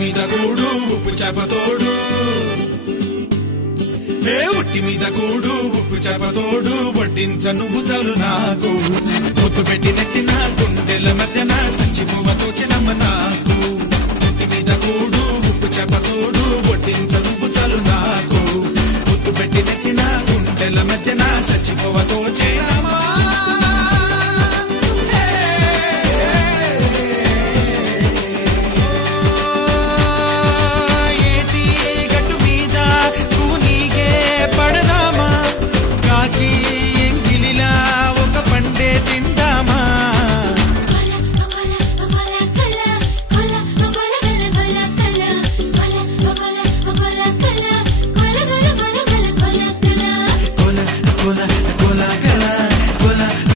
మీద కూడు ఉప్పు చేప తోడు ఉట్టి మీద కూడు ఉప్పు చేప తోడు వడ్డించ నువ్వు చాలు నాకు ముద్దు పెట్టి నెత్తిన